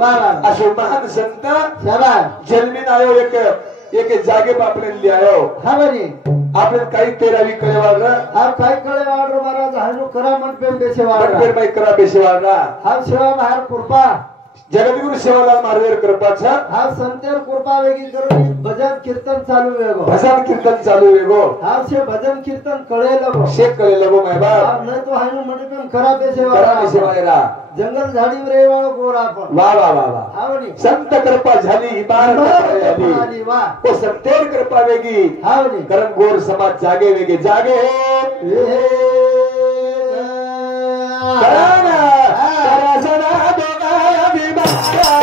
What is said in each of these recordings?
असे महान संत जन्मीन आयो एक जागे बापलेली आयो हा बरी आपण काही 13वी कळेवाड हा काही कळेवाड महाराज हाणू करा मनपेम बेसेवाड मनपेम बाई करा बेसेवाड हा सेवा बाहेर कृपा जगद्गुरु सेवालाल महाराज कृपाचा हा संतेर कृपा वेगी करून भजन कीर्तन चालू वेगो भजन कीर्तन चालू वेगो हा से भजन कीर्तन कळेलो शेख कळेलो माय बाप हा न तो हाणू मनपेम करा बेसेवाड जंगल झाडी रेवाळ गोरा आपण वा वा वा वा हा बरी संत कृपा झाली इबारत आली वा ओ संतेर कृपा वेगी हा बरी कारण गोर समाज जागे वेगे जागे कराना करासना दोगाया विबारा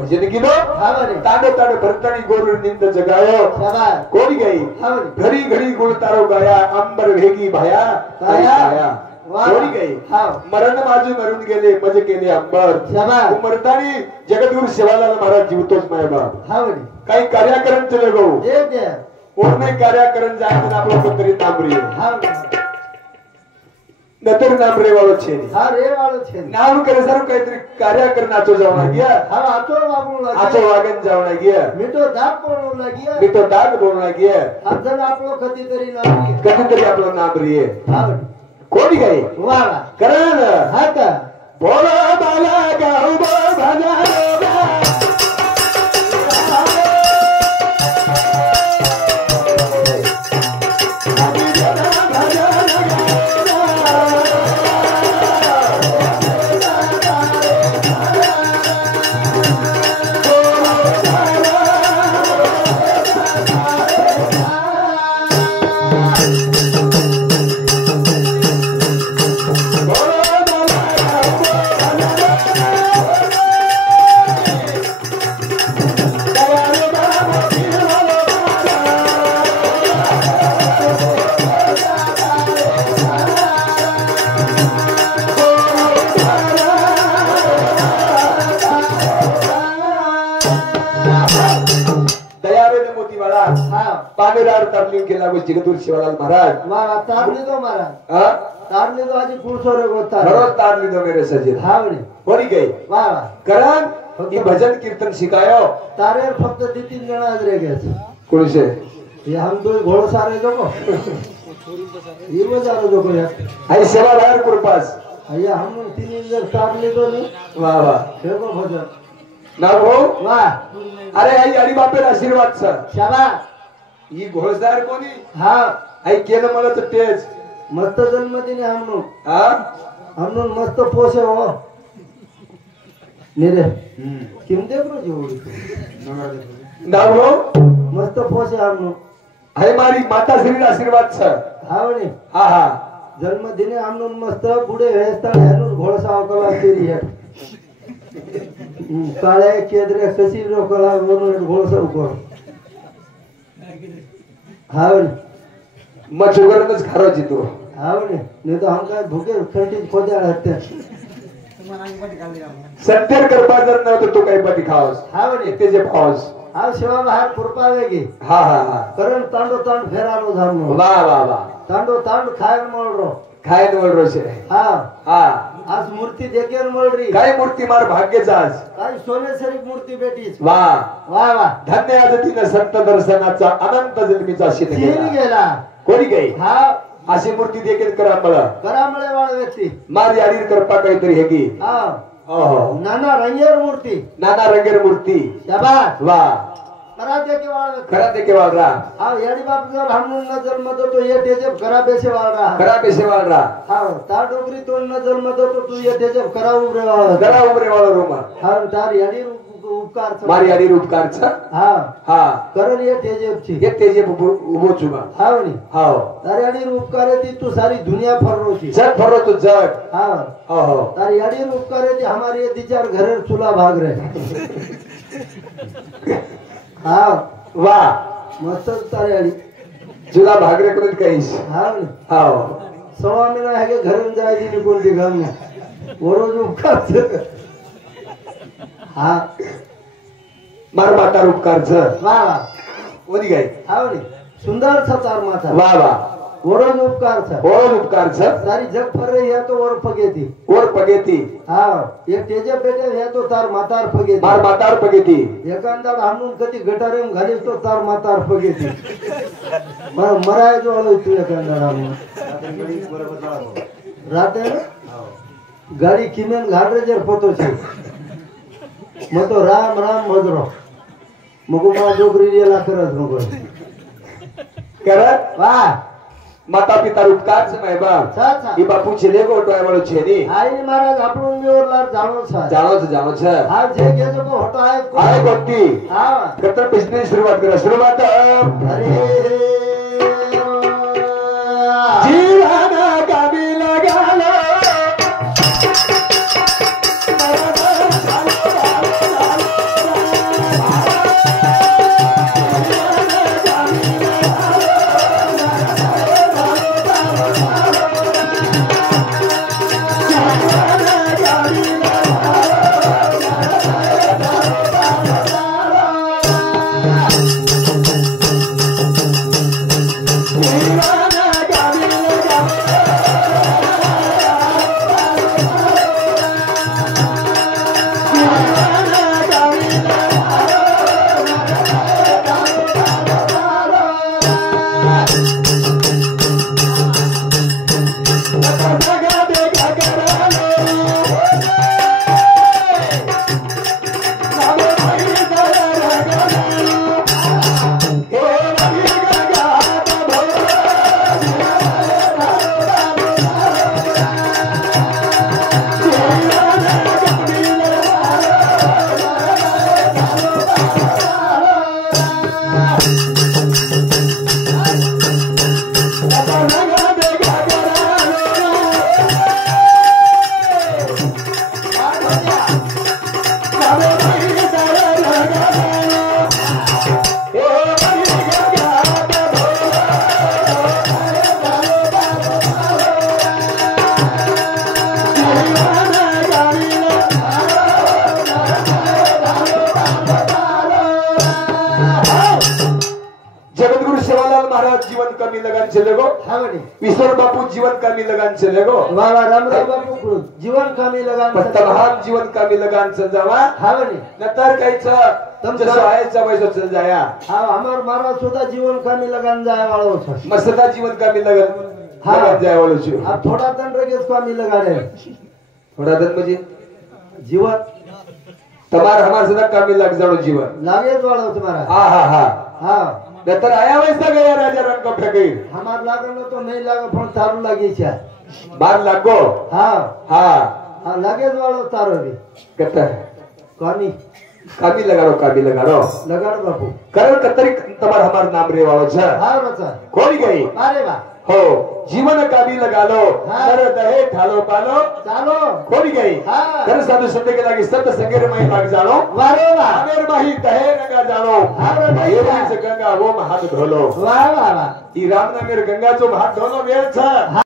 भजन गिलो तांडो तांडो भरतानी गोरू निंद जगायो कोणी गाई घडी घडी गुण तारो गाया अंबर भेगी भाया कोणी गाई मरण माझे मरून गेले मजे केले अंबर मरतानी जगद्गुरु सेवालाल महाराज जीवतोच माय बाप काही कार्याकरण चले गो कोण कार्याकरण जायचं आपलं कोणतरी तांबरी नतर नाम रेवाळो छे हा रेवाळो छे नाम करे सर काहीतरी कार्याकरण आचो जावना गया हा आचो वागणू लागिया आचो वागन जावना गया मी तो दाग बोलू लागिया मी तो दाग बोलू लागिया अजन आपलो कधीतरी नाम कधीतरी आपलं नाम रिये हा कोणी गाई वा करण हा का बोला बाला गाऊ भजना पामेरार तारली केला गो जगद्गुरु सेवालाल महाराज वा तारली दो महाराज हां तारली दो आज पुरसो रे गोता रोज तारली दो मेरे सजे हावणी बोली गई वा करण ये भजन कीर्तन सिखायो तारे फक्त 3 जण आज रे गए कोणी से ये हम दो घोड़ सारे जोको ये बजारो जोको यार आई सेवा बाहेर कृपास अय्या हम 3 जण तारली दो ने वाह वाह देखो भजन ना हो वाह अरे आई अडी बापेर आशीर्वाद सर शाबास ही घोषदार कोणी हा आई केलं मला तर तेच मस्त जन्मदिन हमनो हा हमनो मस्त पोसे हो निरे किम देख रो जोड़ी નાવરો મસ્ત પોસે આમનો હે મારી માતાશ્રીના આશીર્વાદ છે આવને હા હા જન્મદિને આમનો મસ્ત બુડે વેસ્તા હેનું ઘોળસાવ કલા કરી હે કાળે કેદરે સસીરો કલા વોનો ઘોળસાવ કો આવને મચુગરનસ ખારો જીતો આવને ને તો હમ કાય ભૂકે ખંડી ખોજા હતે સત્તર કરબાદર ન તો તું કઈ બધી ખાવસ આવને તે જે ખાવસ આ સેવા બહાર પુરપાવેગી હા હા હા કરણ તાંડો તાંડ ફેરાનો ધામનો વાહ વાહ વાહ તાંડો તાંડ ખાયન મળરો ખાયન વળરો છે હા હા આજ મૂર્તિ દેખેન મળરી કઈ મૂર્તિ માર ભાગ્ય જાસ કાઈ સોનેશ્વરી મૂર્તિ બેટી છે વાહ વાહ વાહ धन्य आदतीने संत दर्शनाचा अनंत जन्मीचा शीन सीन गेला कोणी गई हा अशी मूर्ती देखील करा मला करामळे वाळ व्यक्ती मारी आडीर करपा काहीतरी हेगी हा ओहो नाना रंगेर मूर्ती नाना रंगेर मूर्ती शाबाश वाह करा देखे वाळ व्यक्ती खरा देखे वाळरा हा येडी बाप जर हमनु नजर मदो तो ये तेजे करा बेसे वाळरा खरा बेसे वाळरा हा ता डोगरी तो नजर मदो तो तू ये तेजे करा उबरे वाळ गरा उमरे वाळो रोमा हा तार येडी उपकार छ मारी आडीर उपकार छ हा हा करण ये तेजे छी ये तेजे उभो छुमा हावनी हाव तार येडी उपकारे ती तू सारी दुनिया फररो छी जग फरो तो जग हा ओहो तार येडी उपकारे ती हमारी ये दिचार घरेर चूल्हा भाग रहे हा वाह मस्त तारे येडी जुला भागरे करून कहीस हावनी हाव सवा महिना है के घरन जाय दी निकोल दी गाम वो रोज उपकार छ हा मार माता उपकार छ वाह वाह वदी गई हावनी सुंदर छ तार माथा वाह वाह वो रोज उपकार छ और उपकार छ सारी जग फर रही है तो और पगेती और पगेती हा ये तेजे बेटे है तो तार मातार पगेती मार मातार पगेती एकांदा हमून कधी गटारेम घालीस तो तार मातार पगेती मराय जो आलो तू एकांदा हमून राते गाड़ी किमेन घाडरे जर पतो छे मतो राम राम मजरो मगो मा डोगरी रेला करत मगो करत वाह माता पिता उपकार છે મહેબા છા છા ઈ બાપુ છે લેગો ટોય વાળો છે ની આઈ મહારાજ આપણું મેઓરલાર જાણો છે જાણો છે હા જે કે જો હોટો આય આય ગોટી હા કતર બિઝનેસ શરૂઆત કરે શરૂઆત અરે જીવાના કામી લગાલો जीवन कमी लगान चले गो ईश्वर बापू जीवन कमी लगान चले गो वाला रामराव बापू जीवन कमी लगान तमाम जीवन कमी लगान चल जावा हावनी नतर काहीच जसं आयचा वैसो चल जाया हा हमार मारा सुद्धा जीवन कमी लगान जाय वाळो छ मसदा जीवन कमी लगान जाय वाळो छ अब थोड़ा दन रगेस कमी लगाडे थोड़ा दन म्हणजे जीवन તમાર हमार सदा कमी लग जाणो जीवन लागेच वाळो तुम्हारा हा हा हा हा नतर आया वैसा गया राजा रंग फेंके हमार लागनो तो नहीं लागे पण तारू लागी छे बार लागो हा हा हा लागेच वाळो तारो रे कता कानी काबी लगाड़ो लगाड़ बापू करण कतरी तमर हमार नाम रे वालो छ हाँ बच्चा खोल गई अरे वाह हो जीवन काबी लगा लो नर दहे ठालो पालो चालो खोल गई हाँ। कर साधु सुनने के लागी सत संगेर माही भाग जानो वारे वाह आमेर माही दहे रंगा जानो हाँ रे ये भैया। से गंगा वो हाथ धोलो वाह वाह वाह ई राम ना मेरे गंगा जो हाथ धोलो वेर छ